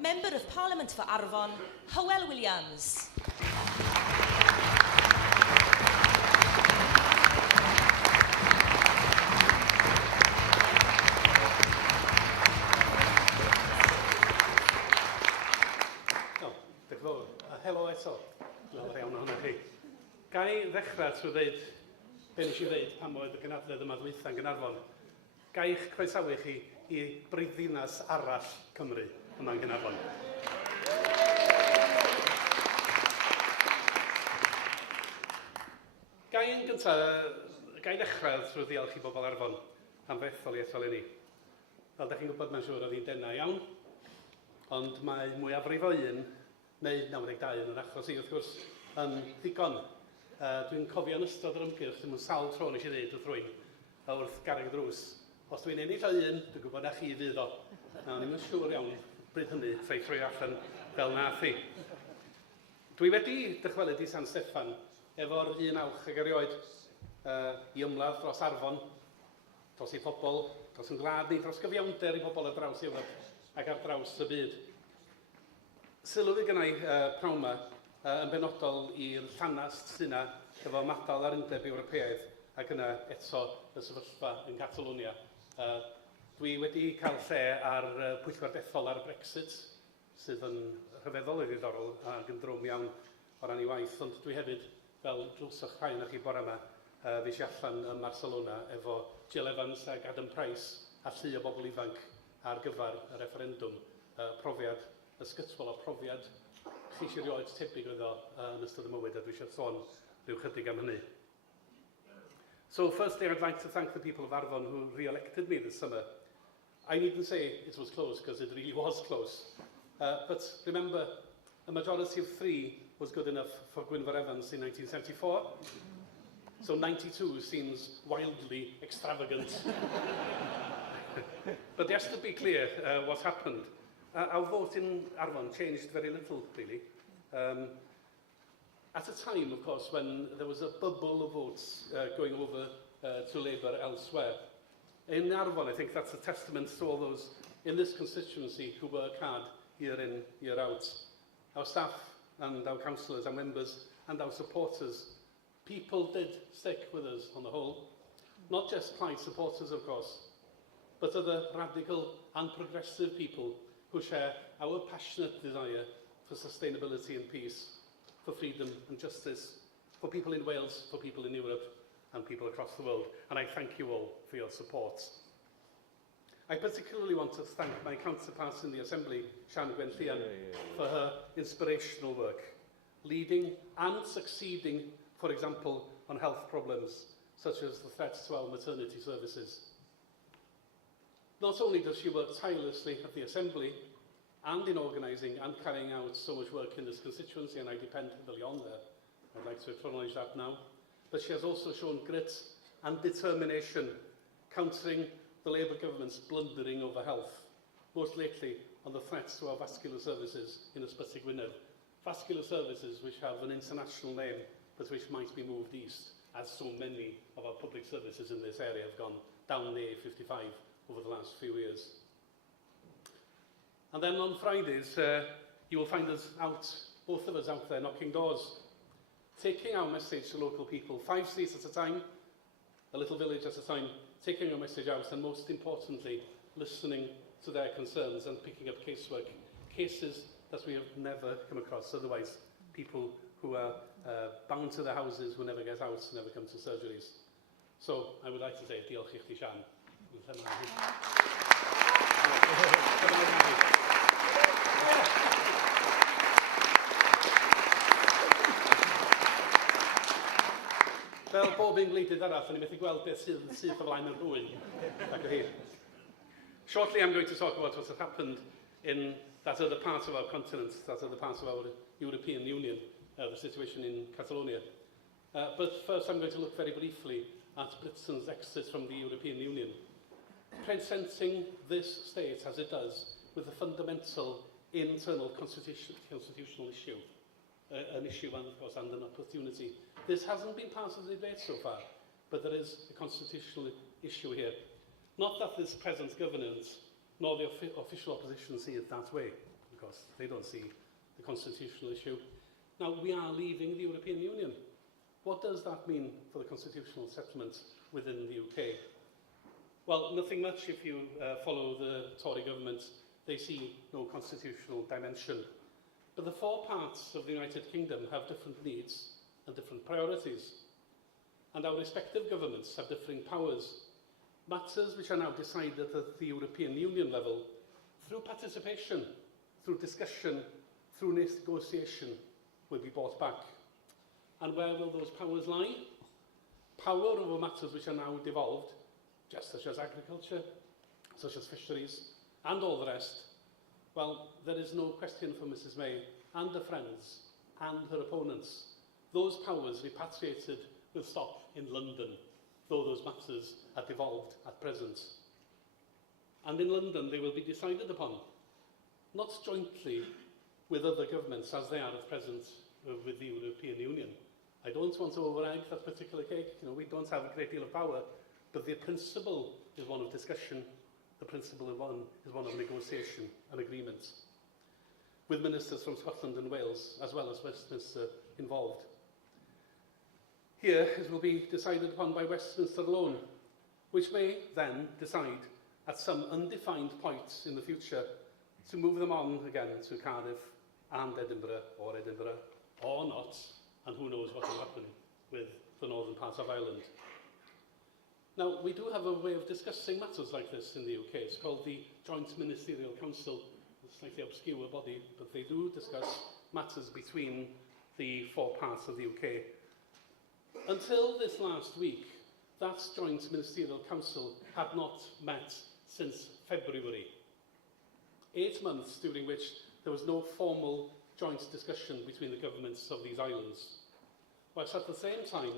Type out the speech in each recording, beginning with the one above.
Member of Parliament for Arfon, Hywel Williams. Helo eto. Diolch iawn o hwnna chi. Ga i ddechrau trwy ddweud be nes i ddweud pan oedd y Gynhadledd yma ddwytha yn Gaernarfon. Ga i'ch croesawu chi i brifddinas arall Cymru yma yn Gaernarfon. Ga i ddechrau trwy ddiolch i bobl Arfon am fetholiaethol i ni. Fel da chi'n gwybod, mae'n siŵr oedd hi'n denau iawn, ond mae mwyafrif o un neu 92 yn yr achos i, wrth gwrs, yn ddigon. Dwi'n cofio yn ystod yr ymgyrch, dwi'n mynd sawl tro nes i ddweud wrth rwy'n wrth garreg drws. Os dwi'n ennill o un, dwi'n gwybod na chi fydd o. O'n i'n siŵr iawn bryd hynny, ffeithroi allan fel nath i. Dwi wedi dychwelyd i San Steffan efo'r un awch ag erioed i ymladd dros Arfon, dros ei phobl, dros yn gwlad ni, dros gyfiawnder i bobl ar draws Ewrop ac ar draws y byd. Sylw fi gynnau pnawn yma yn benodol i'r llanast sy'na efo madal ar undeb Ewropeaidd ac yna eto y sefyllfa yn Catalonia. Dwi wedi cael lle ar pwyllgor dethol ar Brexit, sydd yn rhyfeddol i ddiddorol ac yn drwm iawn o ran ei waith, ond dwi hefyd, fel drwsach rhai na chi bore yma, fes i allan yn Barcelona efo Jill Evans ac Adam Price a llu o bobl ifanc ar gyfer y referendwm, profiad ysgytwol o profiad chi rioed tebyg oedd o yn ystod y mywyd, a dwi eisiau sôn rhyw chydig am hynny. So firstly, I'd like to thank the people of Arfon who re-elected me this summer. I needn't say it was close, because it really was close. But remember, a majority of 3 was good enough for Gwynfor Evans in 1974. So 92 seems wildly extravagant. But just to be clear what happened, our vote in Arfon changed very little, really. At a time, of course, when there was a bubble of votes going over to Labour elsewhere. In Arfon, I think that's a testament to all those in this constituency who work hard year in, year out. Our staff and our councillors, our members and our supporters, people did stick with us on the whole. Not just Plaid supporters, of course, but other radical and progressive people who share our passionate desire for sustainability and peace, for freedom and justice, for people in Wales, for people in Europe, and people across the world. And I thank you all for your support. I particularly want to thank my counterparts in the Assembly, Sian Gwenllian, for her inspirational work, leading and succeeding, for example, on health problems, such as the threats to our maternity services. Not only does she work tirelessly at the Assembly and in organising and carrying out so much work in this constituency, and I depend heavily on her, I'd like to acknowledge that now, but she has also shown grit and determination, countering the Labour government's blundering over health, most lately on the threats to our vascular services in Ysbyty Gwynedd. Vascular services which have an international name, but which might be moved east, as so many of our public services in this area have gone down the A55 over the last few years. And then on Fridays, you will find us out, both of us out there knocking doors, taking our message to local people, 5 streets at a time, a little village at a time, taking our message out, and most importantly, listening to their concerns and picking up casework, cases that we have never come across. Otherwise, people who are bound to their houses, who never get out, never come to surgeries. So I would like to say, diolch i chdi, Sian. Fel bob un gwleidydd arall, o'n i'n methu gweld beth sydd o flaen yn rhywun. Shortly, I'm going to talk about what has happened in that other part of our continent, that other part of our European Union, the situation in Catalonia. But first, I'm going to look very briefly at Britain's exit from the European Union, presenting this state as it does with a fundamental internal constitutional issue, an issue and, of course, and an opportunity. This hasn't been part of the debate so far, but there is a constitutional issue here. Not that this present governance nor the official opposition see it that way. of course. They don't see the constitutional issue. Now, we are leaving the European Union. What does that mean for the constitutional settlement within the UK? Well, nothing much if you follow the Tory government. They see no constitutional dimension. But the four parts of the United Kingdom have different needs and different priorities. And our respective governments have differing powers. Matters which are now decided at the European Union level, through participation, through discussion, through negotiation, will be brought back. And where will those powers lie? Power over matters which are now devolved, just such as agriculture, such as fisheries, and all the rest. Well, there is no question for Mrs May and her friends and her opponents. Those powers repatriated will stop in London, though those matters are devolved at present. And in London they will be decided upon, not jointly with other governments as they are at present with the European Union. I don't want to over-egg that particular cake. We don't have a great deal of power, but the principle is one of discussion. The principle is one of negotiation and agreement, with ministers from Scotland and Wales, as well as Westminster, involved. Here, it will be decided upon by Westminster alone, which may then decide at some undefined point in the future to move them on again to Cardiff and Edinburgh, or not, and who knows what will happen with the northern part of Ireland. Now, we do have a way of discussing matters like this in the UK. It's called the Joint Ministerial Council. It's a slightly obscure body, but they do discuss matters between the four parts of the UK. Until this last week, that Joint Ministerial Council had not met since February. 8 months during which there was no formal joint discussion between the governments of these islands. Whilst at the same time,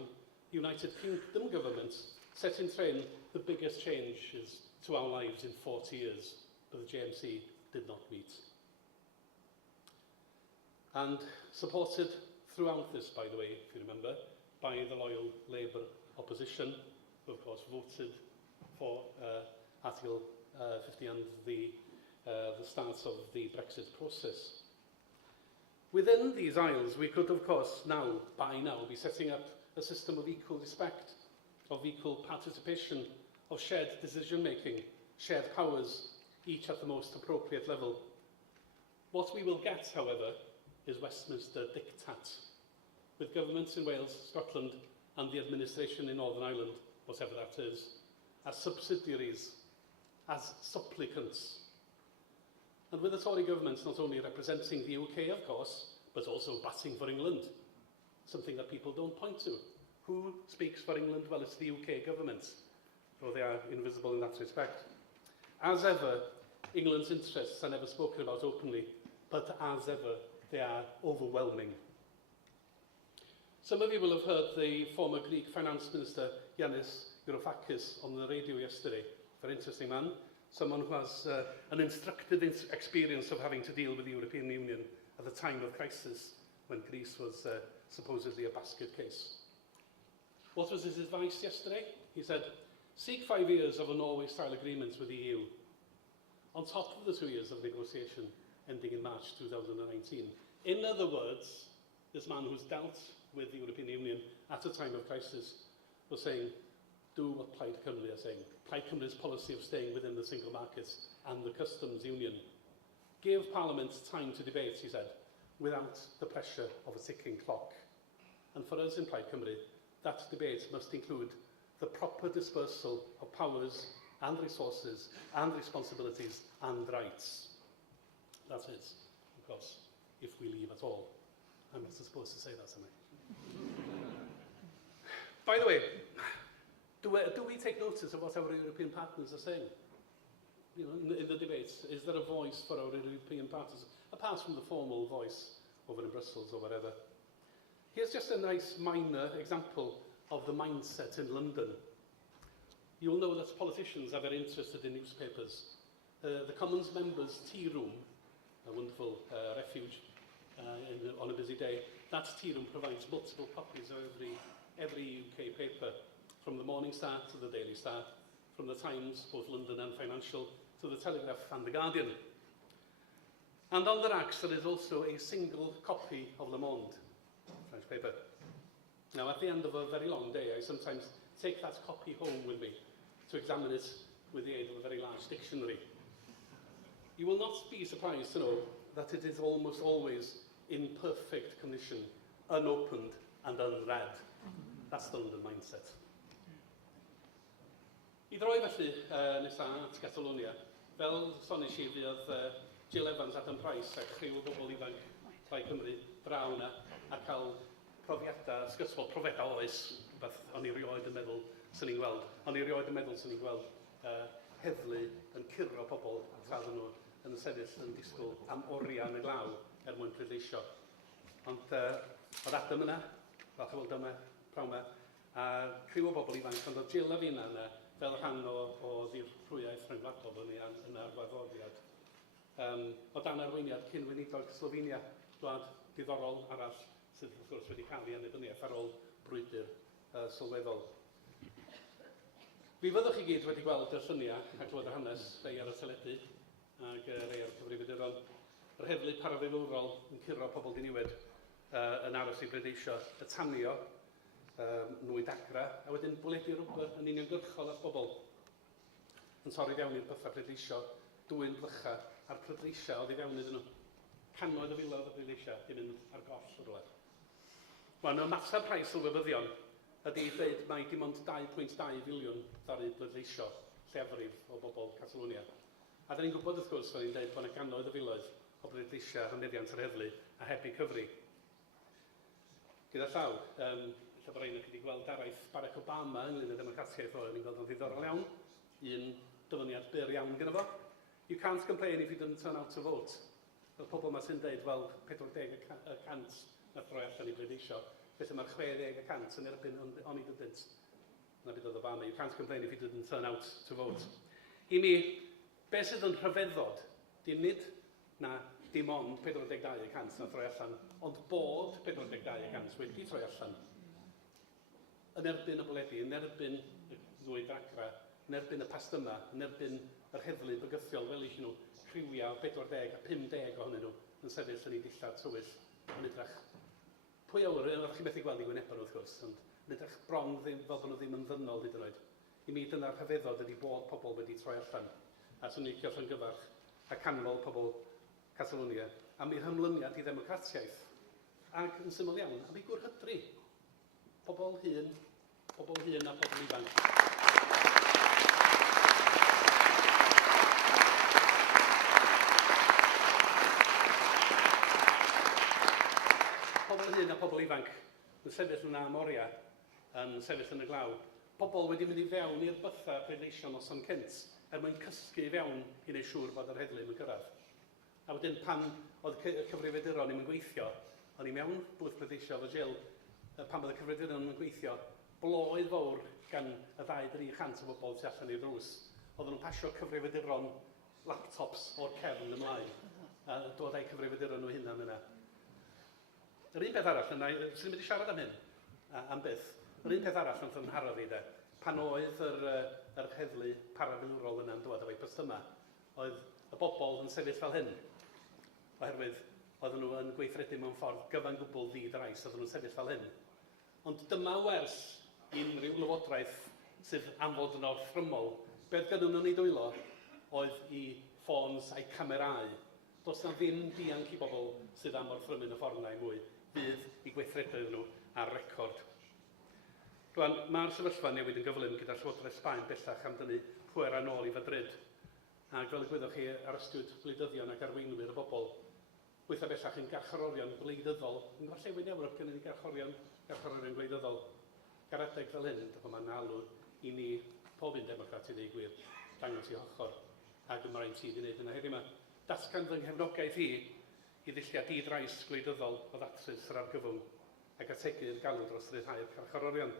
the United Kingdom government set in train the biggest changes to our lives in 40 years, but the JMC did not meet. And supported throughout this, by the way, if you remember, by the loyal Labour opposition, who of course voted for Article 50 and the start of the Brexit process. Within these isles, we could of course by now, be setting up a system of equal respect, of equal participation, of shared decision-making, shared powers, each at the most appropriate level. What we will get, however, is Westminster diktat, with governments in Wales, Scotland, and the administration in Northern Ireland, whatever that is, as subsidiaries, as supplicants. And with the Tory government not only representing the UK, of course, but also batting for England, something that people don't point to. Who speaks for England? Well, it's the UK government, though they are invisible in that respect. As ever, England's interests are never spoken about openly, but as ever, they are overwhelming. Some of you will have heard the former Greek Finance Minister, Yanis Varoufakis, on the radio yesterday. Very interesting man, someone who has an instructed experience of having to deal with the European Union at the time of crisis, when Greece was supposedly a basket case. What was his advice yesterday? He said, seek 5 years of a Norway-style agreement with the EU, on top of the 2 years of negotiation ending in March 2019. In other words, this man who's dealt with the European Union at a time of crisis was saying, do what Plaid Cymru are saying. Plaid Cymru's policy of staying within the single market and the customs union. Give Parliament time to debate, he said, without the pressure of a ticking clock. And for us in Plaid Cymru, that debate must include the proper dispersal of powers and resources and responsibilities and rights. That's it, of course, if we leave at all. I'm not supposed to say that, am I? By the way, do we take notice of what our European partners are saying? In the debates, is there a voice for our European partners, apart from the formal voice over in Brussels or wherever? Here's just a nice minor example of the mindset in London. You'll know that politicians are very interested in newspapers. The Commons members' tea room, a wonderful refuge on a busy day, that tea room provides multiple copies of every UK paper, from the Morning Star to the Daily Star, from the Times, both London and Financial, to the Telegraph and the Guardian. And on the racks there is also a single copy of Le Monde, French paper. Now, at the end of a very long day, I sometimes take that copy home with me to examine it with the aid of a very large dictionary. You will not be surprised to know that it is almost always in perfect condition, unopened and unread. That's the London mindset. I droi felly nesaf at Catalonia, fel sonis i fydd Jill Evans, Adam Price a chriw o bobl ifanc Plaid Cymru draw yna a cael profiadau sgysfol, profiadau oes, rhywbeth o'n i rioed yn meddwl sy'n ni'n gweld. O'n i rioed yn meddwl sy'n ni'n gweld heddlu yn curo pobl tra ddyn nhw yn sefyll yn disgwyl am oriau yn y glaw mwyn pleidleisio. Ond oedd Adam yna, fel chi weld yma, prawn yma, a criw o bobl ifanc, ond oedd Jill a fi yna fel rhan o ddirprwyaeth rhyngwladol yn arwaddodiad. O dan arweiniad cyn-weinidog Slovenia, gwlad diddorol arall sydd wrth gwrs wedi cael ei annibyniaeth ar ôl brwydr sylweddol. Mi fyddwch chi gyd wedi gweld y lluniau a clywed y hanes rhai ar y teledu ac rhai ar y cyfrifiaduron. Yr heddlu parafilwrol yn curo pobl diniwed yn aros i bleidleisio y tanio, nwyd agra, a wedyn bwledu rhywbeth yn uniongyrchol at bobl. Yn torri fewn i'r pethau pleidleisio, dwy'n blycha a'r pleidleisio oedd i fewn iddyn nhw. Cannoedd o filoedd o pleidleisio i mynd ar goll o rhywle. Wel, y mater rhai sylwebyddion ydy dweud mai dim ond 2.2 filiwn ddaru pleidleisio lleafrif o bobl Catalonia. A da ni'n gwybod wrth gwrs, fel ni'n dweud, bod yna gannoedd o filoedd o pleidleisio hyneddiant yr heddlu a heb eu cyfri. Gyda llaw, lle bod rhaid wedi gweld Araith Barack Obama ynglyn â democratiaeth o, ni'n gweld o'n ddiddorol iawn, un dyfyniad byr iawn gyda fo. You can't complain if you didn't turn out to vote. Fel pobl yma sy'n dweud, wel, 40% na throi allan i bleidleisio, felly mae'r 60% yn erbyn o'n i dydent. Na byd oedd Obama, you can't complain if you didn't turn out to vote. I mi, beth sydd yn rhyfeddod, di nid na dim ond 42% na throi allan, ond bod 42% wedi troi allan. Yn erbyn y bwledu, yn erbyn y ddwy dagra, yn erbyn y pastyma, yn erbyn yr heddlu bygythiol fel eich nhw, criwiau 40 a 50 ohonyn nhw yn sefyll yn ei dillad tywyll yn edrych. Pwy awr, ydych chi methu gweld i gwynebau wrth gwrs, ond yn edrych bron fel bod nhw ddim yn ddynol hyd yn oed. I mi dyna'r rhyfeddod ydy bod pobl wedi troi allan, a swn i'n licio llongyfarch a canmol pobl Catalonia am eu hymlyniad i ddemocratiaeth, ac yn syml iawn am ei gwrhydru. Pobl hyn a pobl ifanc. Pobl hyn a pobl ifanc yn sefyll yn amoria, yn sefyll yn y glaw. Pobl wedi mynd i fewn i'r bythau pleidleisio noson cynt mwyn cysgu i fewn i wneud siŵr bod yr heddlu yn gyrraedd. A wedyn pan oedd y cyfrifiaduron yn gweithio, o'n i mewn bwth pleidleisio efo Jill, pan oedd y cyfrifiaduron yn gweithio, bloedd fawr gan y 2-3% o bobl tu allan i'r drws. Oedden nhw'n pasio cyfrifiaduron laptops o'r cefn ymlaen, a dod â'i cyfrifiaduron nhw hunan yna. Yr un peth arall, sy'n mynd i siarad am hyn, am byth, yr un peth arall yn ffynharo fi, pan oedd yr heddlu parafilwrol yna'n dod efo'i pystyma, oedd y bobl yn sefyll fel hyn, oherwydd oedden nhw yn gweithredu mewn ffordd gyfan gwbl ddidrais, oedden nhw'n sefyll fel hyn. Ond dyma wers unrhyw lywodraeth sydd am fod yn orthrymol, beth gynnwn nhw'n ei dwylo oedd i ffôns a'i camerau. Does na ddim dianc i bobl sydd am orthrymu'n y ffordd yna i mwy, bydd i gweithredu nhw ar record. Rwan, mae'r sefyllfa newid yn gyflym gyda'r Llywodraeth Sbaen bellach am dynnu pwera nôl i Madrid. Ac fel y gwyddoch chi ar ystwyd gwleidyddion ac arweinwyr y bobl, gweithio bellach yn garcharorion gwleidyddol, yn gorllewin Ewrop gyda ni garcharorion gwleidyddol. Garadeg fel hyn, dyma mae'n alw i ni, pob un democrat i ddeu gwir, dangos i ochr, ac yma rhaid ti wedi gwneud yna heddiw yma. Dasgan fy nghefnogaeth i ddilliad di-drais gwleidyddol o ddatrys yr argyfwng ac ategu'r galw dros ryddhau'r carcharorion.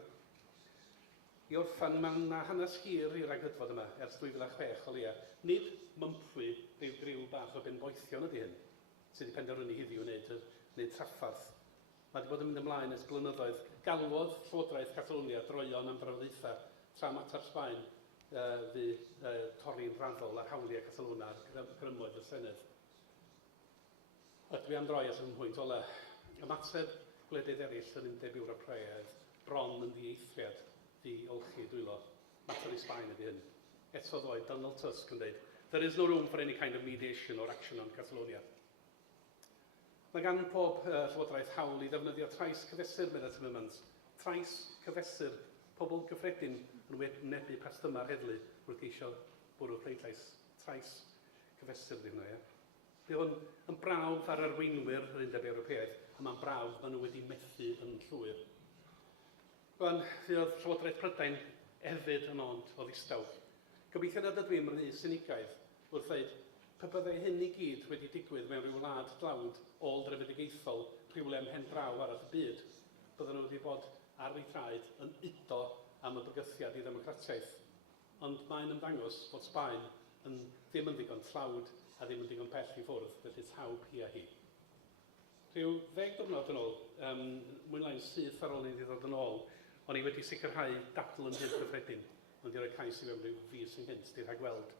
I orffan, mae'n hanes hir i'r rhagdydfod yma ers 2006 o leia. Nid mympwy ryw griw bach o benboethion ydy hyn, sydd wedi penderfynu heddiw wneud traffarth. Mae wedi bod yn mynd ymlaen ers blynyddoedd. Galwodd Llywodraeth Catalonia droion am drafodaethau tra mater Sbaen fu torri'n raddol ar hawliau Catalonia ar grymoedd y Senedd. Ydw i am droi at y pwynt ola. Ymateb gwledydd eraill yn Undeb Ewropeaidd bron yn ddieithriad di-olchi dwylo. Mater i Sbaen ydy hyn. Eto ddoed Donald Tusk yn dweud, there is no room for any kind of mediation or action on Catalonia. Mae gan pob llywodraeth hawl i ddefnyddio trais cyfesur, medda Timmermans. Trais cyfesur, pobl gyffredin yn wynebu pastyma'r heddlu wrth geisio bwrw pleidlais. Trais cyfesur di hwnna, ia. Bydd hwn yn brawf ar arweinwyr yr Undeb Ewropeaidd, a mae'n brawf maen nhw wedi methu yn llwyr. Rwan, fydd Llywodraeth Prydain hefyd yn ond o ddistaw. Gobeithio nad ydw i'n rhy sinigaidd wrth dweud, pe byddai hyn i gyd wedi digwydd mewn rhyw wlad dlawd ôl-drefedigaethol rhywle ym mhen draw arall y byd, bydden nhw wedi bod ar eu traed yn udo am y bygythiad i ddemocratiaeth. Ond mae'n ymddangos bod Sbaen ddim yn ddigon tlawd a ddim yn digon pell i ffwrdd, felly tawb hi a hi. Rhyw 10 diwrnod yn ôl, mwy lai'n syth ar ôl ni wedi ddod yn ôl, o'n i wedi sicrhau dadl yn hyn gyffredin, ond i roi cais i mewn rhyw fus yn hynt, di rhagweld.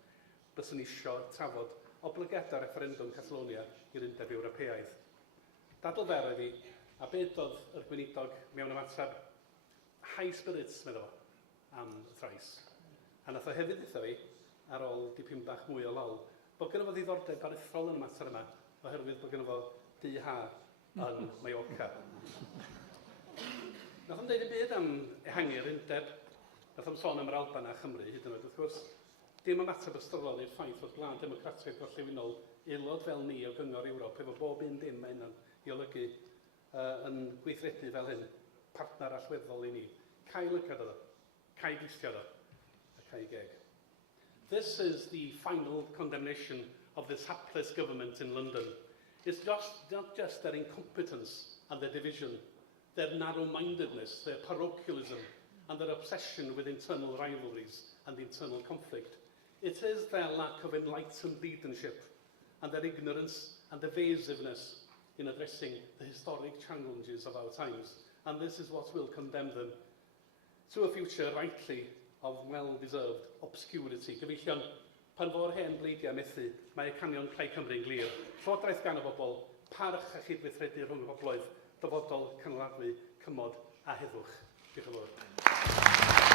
Byswn isio trafod oblygiadau referendum Catalonia i'r Undeb Ewropeaidd. Dadl fer oedd hi, a beth oedd yr gweinidog mewn ymateb high spirits, meddwl, am y trais. A nath o hefyd eitho fi, ar ôl dipyn bach mwy o lol, bod gynno fo ddiddordeb aruthrol yn y mater yma, oherwydd bod gynno fo du-ha yn Mallorca. Nath o'n deud y byd am ehangu'r undeb, nath o'n sôn am yr Alban a Chymru, hyd yn oed, wrth gwrs, dim ymateb ystyrlol i'r ffaith fod Gwlad Democratiaeth Gorllewinol aelod fel ni o Gyngor Ewrop, efo bob un dim mae hynny'n ei olygu yn gweithredu fel hyn, partner allweddol i ni. Cai lygad o, cai gistio o, a cai geg. This is the final condemnation of this hapless government in London. It's not just their incompetence and their division, their narrow-mindedness, their parochialism, and their obsession with internal rivalries and internal conflict. It is their lack of enlightened leadership and their ignorance and evasiveness in addressing the historic challenges of our times. And this is what will condemn them to a future rightly of well-deserved obscurity. Gyfeillion, pan fo'r hen bleidiau methu, mae y canion Plaid Cymru'n glir. Llywodraeth gan y bobl, parch a chydweithredu rhwng y bobloedd, dyfodol, canladwy, cymod a heddwch. Diolch yn fawr.